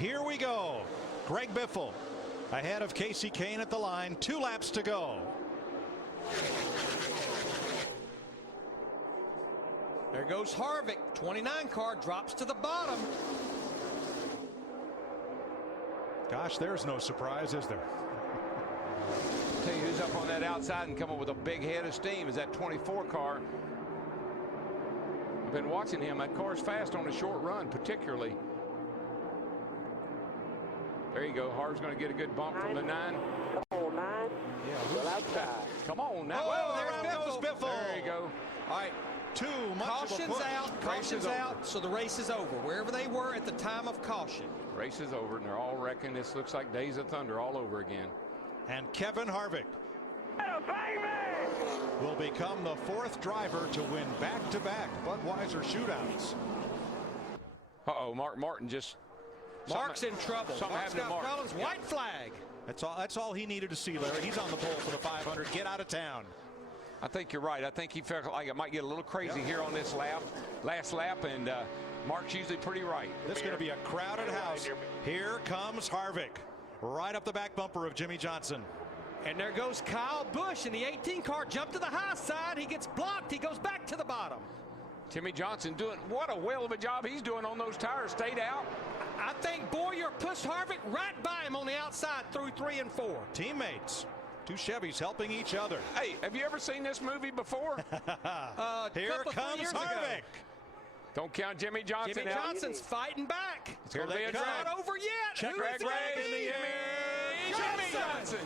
Here we go. Greg Biffle ahead of Kasey Kahne at the line. 2 laps to go. There goes Harvick. 29 car drops to the bottom. Gosh, there's no surprise, is there? Tell you who's up on that outside and coming with a big head of steam is that 24 car. I've been watching him. That car's fast on a short run, particularly. There you go. Harv's going to get a good bump from the 9. Come on, 9. Yeah, Well, outside. come on now. Oh, there there's goes Biffle. There you go. All right. Too much Caution's of a push. out. Caution's out. So the race is over. Wherever they were at the time of caution. Race is over, and they're all wrecking. This looks like Days of Thunder all over again. And Kevin Harvick will become the 4th driver to win back-to-back Budweiser shootouts. Uh-oh, Mark Martin just... Mark's in trouble. Mark's got problems. White flag. That's all he needed to see, Larry. He's on the pole for the 500. Get out of town. I think you're right. I think he felt like it might get a little crazy here on this last lap, and Mark's usually pretty right. This is going to be a crowded house. Here comes Harvick, right up the back bumper of Jimmy Johnson. And there goes Kyle Busch in the 18 car. Jumped to the high side. He gets blocked. He goes back to the bottom. Jimmy Johnson doing what a whale of a job he's doing on those tires. Stayed out. I think Boyer pushed Harvick right by him on the outside through 3 and 4. Teammates. 2 Chevys helping each other. Hey, have you ever seen this movie before? Here comes Harvick. Don't count Jimmy Johnson Jimmy out. Johnson's fighting back. It's going to be a drag. Not over yet. Check Who's drag in the air. Jimmy Johnson.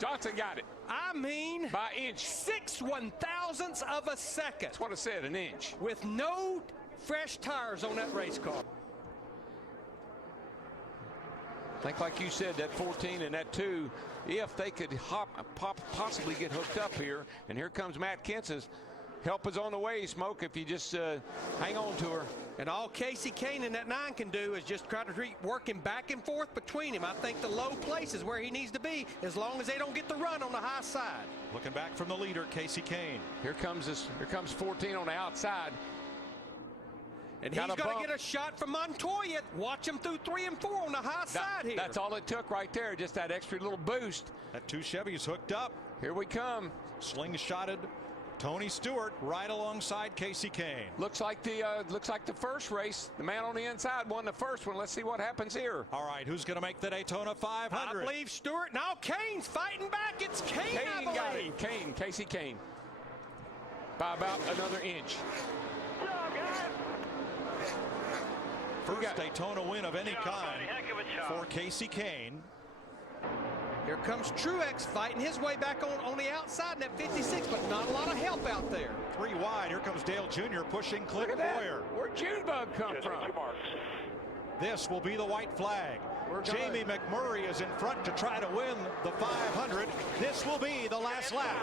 Johnson got it. I mean, by inch. 6/1000ths of a second. That's what I said, an inch. With no fresh tires on that race car. I think, like you said, that 14 and that 2, if they could possibly get hooked up here, and here comes Matt Kenseth's. Help is on the way, Smoke, if you just hang on to her. And all Kasey Kahne in that 9 can do is just try to work him back and forth between him. I think the low place is where he needs to be, as long as they don't get the run on the high side. Looking back from the leader, Kasey Kahne. Here comes 14 on the outside. And he's going to get a shot from Montoya. Watch him through 3 and 4 on the high side here. That's all it took right there, just that extra little boost. That 2 Chevys hooked up. Here we come. Slingshotted Tony Stewart right alongside Kasey Kahne. Looks like the first race. The man on the inside won the first one. Let's see what happens here. All right, who's going to make the Daytona 500? I believe Stewart. Now Kahne's fighting back. It's Kahne, I believe. Got it. Kasey Kahne. By about another inch. First Daytona win of any kind for Kasey Kahne. Here comes Truex fighting his way back on the outside in that 56, but not a lot of help out there. 3 wide. Here comes Dale Jr. pushing Clint Boyer. Where'd Junebug come from? This will be the white flag. Jamie McMurray is in front to try to win the 500. This will be the last lap.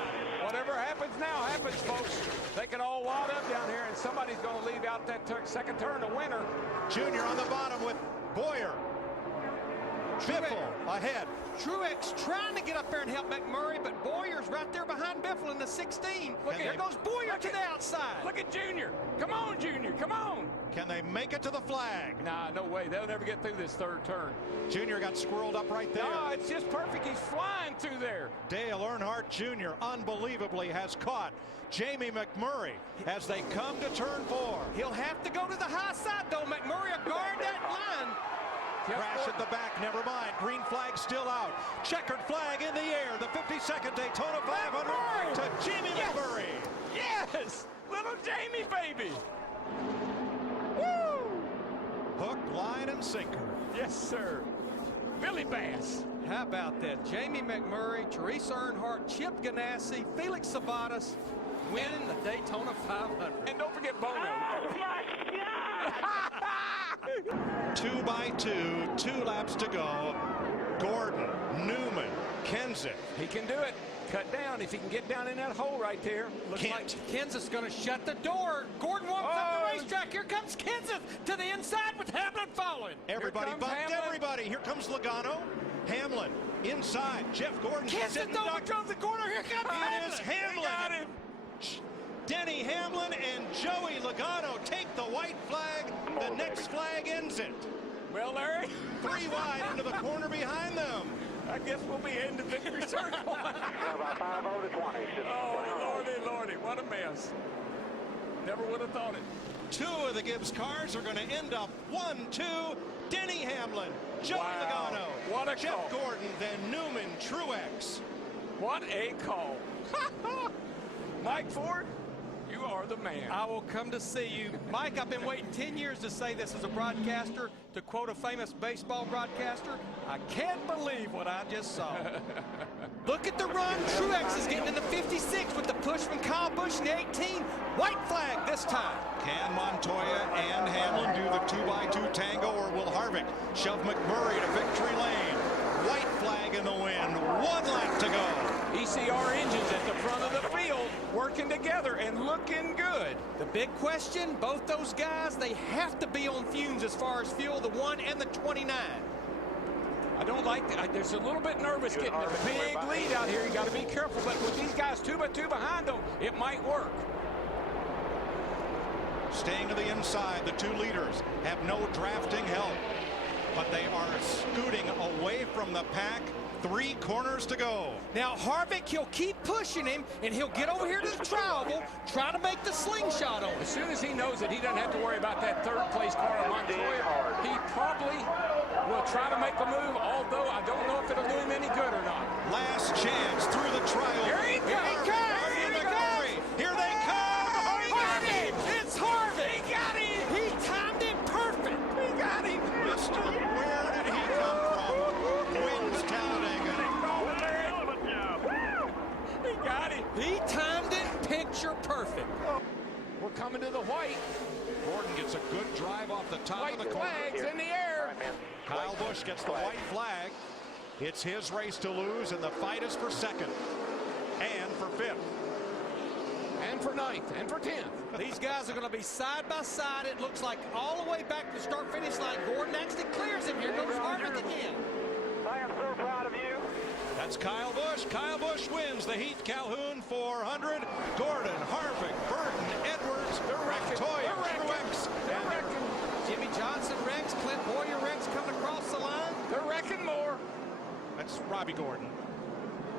Whatever happens now happens, folks. They can all wad up down here, and somebody's going to leave out that second turn, the winner. Junior on the bottom with Boyer. Biffle ahead. Truex trying to get up there and help McMurray, but Boyer's right there behind Biffle in the 16. There goes Boyer to the outside. Look at Junior. Come on, Junior. Come on. Can they make it to the flag? Nah, no way. They'll never get through this 3rd turn. Junior got squirreled up right there. No, it's just perfect. He's flying through there. Dale Earnhardt Jr. unbelievably has caught Jamie McMurray as they come to turn 4. He'll have to go to the high side, though. McMurray will guard that line. Crash at the back, never mind. Green flag still out. Checkered flag in the air. The 52nd Daytona 500 to Jamie McMurray. Yes! Little Jamie, baby! Woo! Hook, line, and sinker. Yes, sir. Billy Bass. How about that? Jamie McMurray, Teresa Earnhardt, Chip Ganassi, Felix Sabates winning the Daytona 500. And don't forget Bono. Oh, my God! 2 by 2, 2 laps to go. Gordon, Newman, Kenseth. He can do it. Cut down if he can get down in that hole right there. Looks like Kenseth's going to shut the door. Gordon walks up the racetrack. Here comes Kenseth to the inside with Hamlin following. Everybody bumped everybody. Here comes Logano. Hamlin inside. Jeff Gordon. Kenseth overdraws the corner. Here comes Hamlin. It is Hamlin. Got him. Denny Hamlin and Joey Logano take the white flag. The next flag ends it. Well, Larry, 3 wide into the corner behind them. I guess we'll be heading to victory circle. About 5-0 to 20. Oh, Lordy, what a mess. Never would have thought it. 2 of the Gibbs cars are going to end up 1-2. Denny Hamlin, Joey Logano, What a Jeff call. Gordon, then Newman, Truex. What a call. Mike Ford, you are the man. I will come to see you. Mike, I've been waiting 10 years to say this as a broadcaster. To quote a famous baseball broadcaster, I can't believe what I just saw. Look at the run. Truex is getting in the 56 with the push from Kyle Busch in the 18. White flag this time. Can Montoya and Hamlin do the 2x2 tango, or will Harvick shove McMurray to victory lane? White flag in the wind. 1 lap to go. ECR engines at the front of the field working together and looking good. The big question, both those guys, they have to be on fumes as far as fuel, the 1 and the 29. I don't like that. There's a little bit nervous getting a big lead out here. You got to be careful, but with these guys 2x2 behind them, it might work. Staying to the inside, the 2 leaders have no drafting help, but they are scooting away from the pack. 3 corners to go. Now Harvick, he'll keep pushing him, and he'll get over here to the travel, try to make the slingshot on him. As soon as he knows that he doesn't have to worry about that 3rd place car of Montoya, he probably will try to make the move, although I don't know if it'll do him any good or not. Last chance through the trial. Here he comes. Here they come. Harvick! It's Harvick! He got him. He timed it perfect. He got him. Mister, where did he come from? Wins Talladega. He got him. He timed it picture perfect. We're coming to the white. Gordon gets a good drive off the top of White the corner. flags in the air. Kyle Busch gets the white flag. It's his race to lose, and the fight is for 2nd and for 5th. And for 9th and for 10th. These guys are going to be side by side. It looks like all the way back to the start-finish line. Gordon actually clears him. Here goes Harvick again. I am so proud of you. That's Kyle Busch. Kyle Busch wins the Heath Calhoun 400. Gordon, Harvick, Burton, Edwards, Montoya, Truex, and Jimmy Johnson wrecks. Clint Boyer wrecks coming across the line. They're wrecking more. that's Robbie Gordon.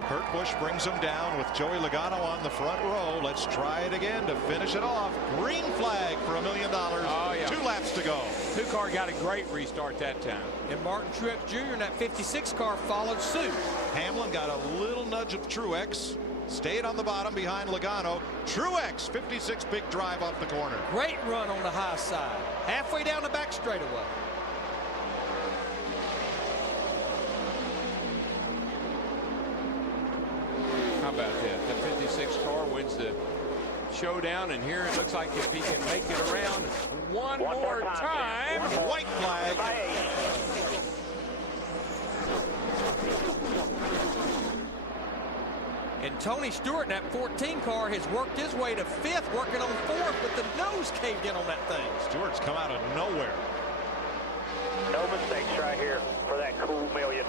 Kurt Busch brings him down with Joey Logano on the front row. Let's try it again to finish it off. Green flag for $1 million. Oh, yeah. 2 laps to go. 2-car got a great restart that time. And Martin Truex Jr. in that 56 car followed suit. Hamlin got a little nudge of Truex. Stayed on the bottom behind Logano. Truex, 56 big drive off the corner. Great run on the high side. Halfway down the back straightaway. How about that? The 56 car wins the showdown, and here it looks like if he can make it around one more time. White flag. And Tony Stewart in that 14 car has worked his way to 5th, working on 4th, with the nose caved in on that thing. Stewart's come out of nowhere. No mistakes right here for that cool million.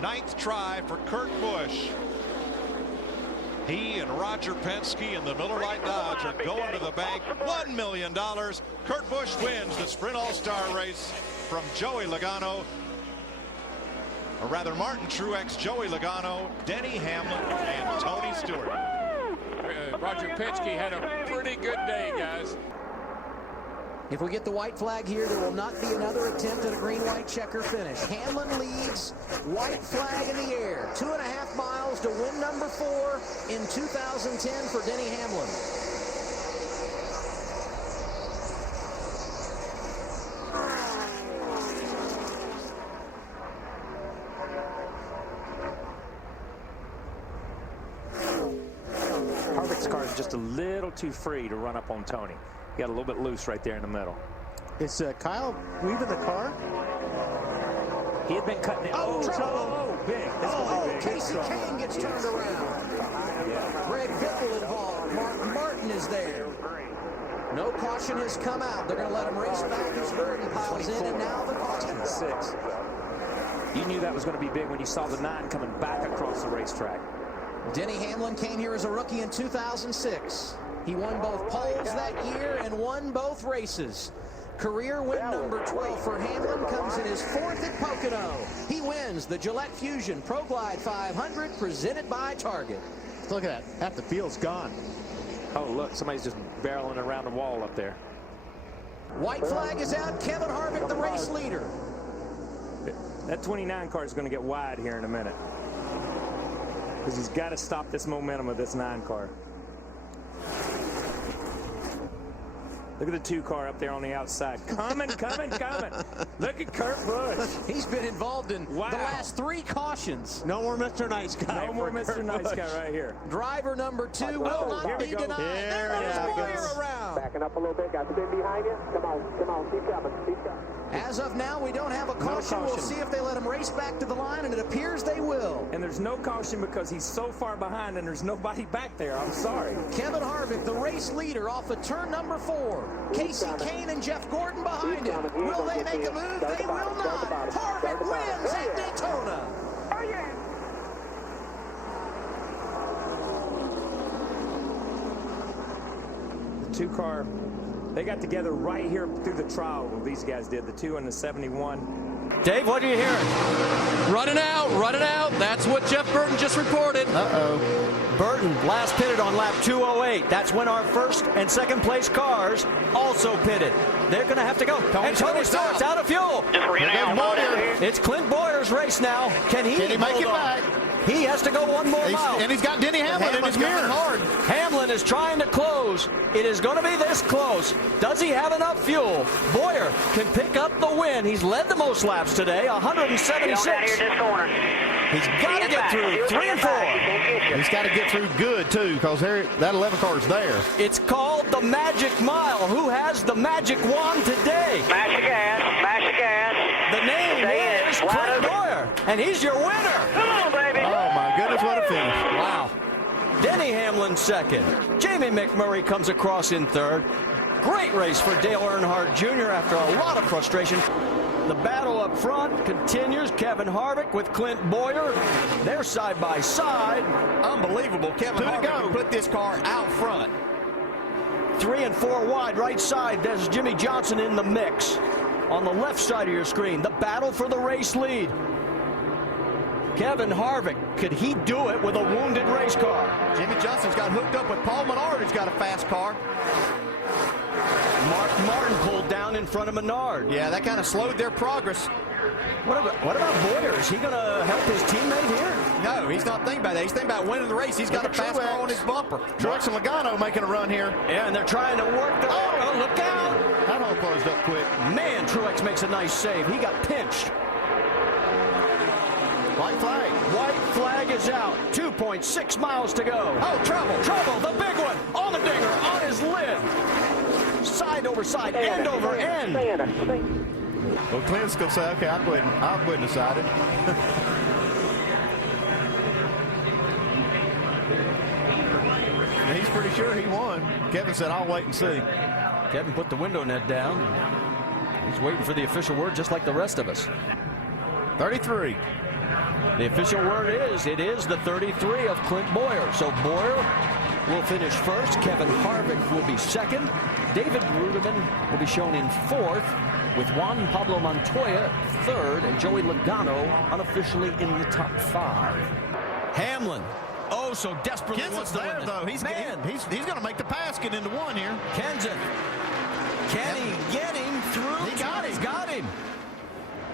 9th try for Kurt Busch. He and Roger Penske and the Miller Lite Dodge are going to the bank. $1 million. Kurt Busch wins the Sprint All-Star race from Joey Logano. Or rather, Martin Truex, Joey Logano, Denny Hamlin, and Tony Stewart. Roger Penske had a pretty good day, guys. If we get the white flag here, there will not be another attempt at a green-white checker finish. Hamlin leads, white flag in the air. 2.5 miles to win number 4 in 2010 for Denny Hamlin. Harvick's car is just a little too free to run up on Tony. He got a little bit loose right there in the middle. Is Kyle leaving the car? He had been cutting it. Big. This will be big. Casey Kane gets turned around. Greg Biffle involved. Mark Martin is there. No caution has come out. They're going to let him race back as Gordon piles in, and now the caution. 6. You knew that was going to be big when you saw the 9 coming back across the racetrack. Denny Hamlin came here as a rookie in 2006. He won both poles that year and won both races. Career win number 12 for Hamlin comes in his 4th at Pocono. He wins the Gillette Fusion Pro Glide 500 presented by Target. Look at that. Half the field's gone. Oh, look, somebody's just barreling around the wall up there. White flag is out. Kevin Harvick, the race leader. That 29 car is going to get wide here in a minute, because he's got to stop this momentum of this 9 car. Look at the 2 car up there on the outside. Coming. Look at Kurt Busch. He's been involved in the last 3 cautions. No more Mr. Nice Guy. No more Mr. Nice Guy right here. Driver number 2 will not be denied. There goes around. Backing up a little bit. Got the bin behind you. Come on. Keep coming. As of now, we don't have a caution. We'll see if they let him race back to the line, and it appears they will. And there's no caution because he's so far behind and there's nobody back there. I'm sorry. Kevin Harvick, the race leader, off of turn number 4. Casey Kane and Jeff Gordon behind him. Will they make a move? They will not. Harvick wins at Daytona. The 2 car, they got together right here through the trial. These guys did, the 2 and the 71. Dave, what are you hearing? Running out. That's what Jeff Burton just reported. Burton last pitted on lap 208. That's when our first and second place cars also pitted. They're going to have to go. And Tony Stewart's out of fuel. It's Clint Boyer's race now. Can he make it back? He has to go one more mile. And he's got Denny Hamlin in his mirror. Hamlin is trying to close. It is going to be this close. Does he have enough fuel? Boyer can pick up the win. He's led the most laps today, 176. He's got to get through 3 and 4. He's got to get through good, too, because that 11 car is there. It's called the Magic Mile. Who has the magic wand today? Mash the gas. The name is Clint Boyer, and he's your winner. Come on, baby. Oh, my goodness, what a finish. Wow. Denny Hamlin second. Jamie McMurray comes across in third. Great race for Dale Earnhardt Jr. after a lot of frustration. The battle up front continues. Kevin Harvick with Clint Boyer. They're side by side. Unbelievable. Kevin Harvick put this car out front. 3 and 4 wide right side. There's Jimmy Johnson in the mix. On the left side of your screen, the battle for the race lead. Kevin Harvick, could he do it with a wounded race car? Jimmy Johnson's got hooked up with Paul Menard, who's got a fast car. Mark Martin pulled down in front of Menard. Yeah, that kind of slowed their progress. What about Boyer? Is he going to help his teammate here? No, he's not thinking about that. He's thinking about winning the race. He's got a fast car on his bumper. Truex and Logano making a run here. Yeah, and they're trying to work the... Oh, look out! That hole closed up quick. Man, Truex makes a nice save. He got pinched. White flag. White flag is out. 2.6 miles to go. Oh, trouble. Trouble, the big one. On the dinger, on his lid. Side over side, end over end. Well, Clint's going to say, okay, I'll go ahead and decide it. And he's pretty sure he won. Kevin said, I'll wait and see. Kevin put the window net down. He's waiting for the official word just like the rest of us. 33. The official word is, it is the 33 of Clint Boyer. So Boyer will finish first. Kevin Harvick will be second. David Ruderman will be shown in fourth, with Juan Pablo Montoya third, and Joey Logano unofficially in the top 5. Hamlin, oh, so desperately wants to win. Though. He's going to make the pass, get into one here. Kenseth, can he get him through? He got him. He's got him.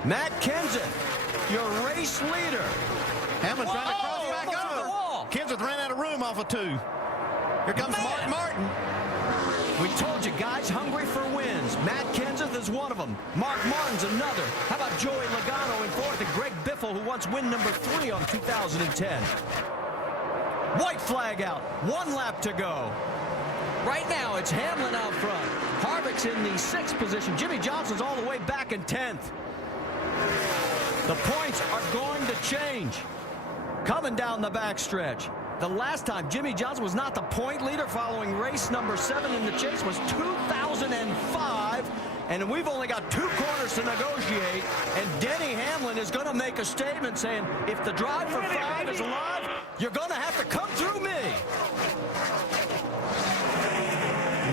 Matt Kenseth, your race leader. Hamlin's trying to cross back almost over. the wall. Kenseth ran out of room off of 2. Here comes Mark Martin. We told you, guys hungry for wins. Matt Kenseth is one of them. Mark Martin's another. How about Joey Logano in fourth, and Greg Biffle, who wants win number 3 on 2010. White flag out. 1 lap to go. Right now, it's Hamlin out front. Harvick's in the 6th position. Jimmy Johnson's all the way back in 10th. The points are going to change. Coming down the backstretch. The last time Jimmy Johnson was not the point leader following race number 7 in the chase was 2005. And we've only got 2 corners to negotiate. And Denny Hamlin is going to make a statement saying, if the drive for 5 is alive, you're going to have to come through me.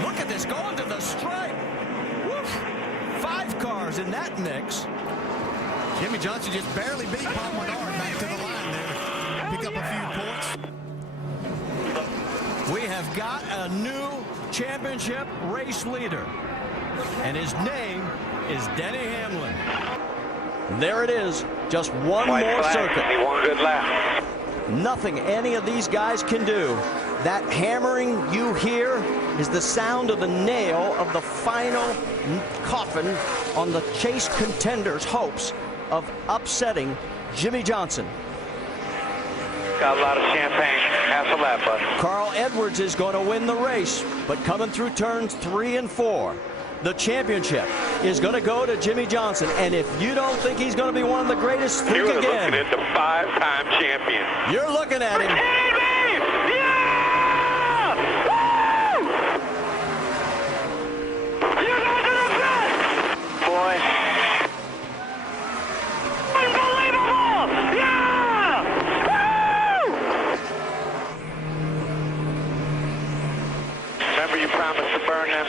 Look at this, going to the stripe. Woof. 5 cars in that mix. Jimmy Johnson just barely beat Paul Menard back to the line there. Pick up a few points. We have got a new championship race leader, and his name is Denny Hamlin. There it is, just one more circuit. One good lap. Nothing any of these guys can do. That hammering you hear is the sound of the nail of the final coffin on the Chase contenders' hopes of upsetting Jimmy Johnson. Got a lot of champagne. Half a lap, bud. Carl Edwards is going to win the race, but coming through turns 3 and 4, the championship is going to go to Jimmy Johnson. And if you don't think he's going to be one of the greatest, think You're again. looking at the 5-time champion. You're looking at him. Boy. Unbelievable! Yeah! Woo! Remember you promised to burn them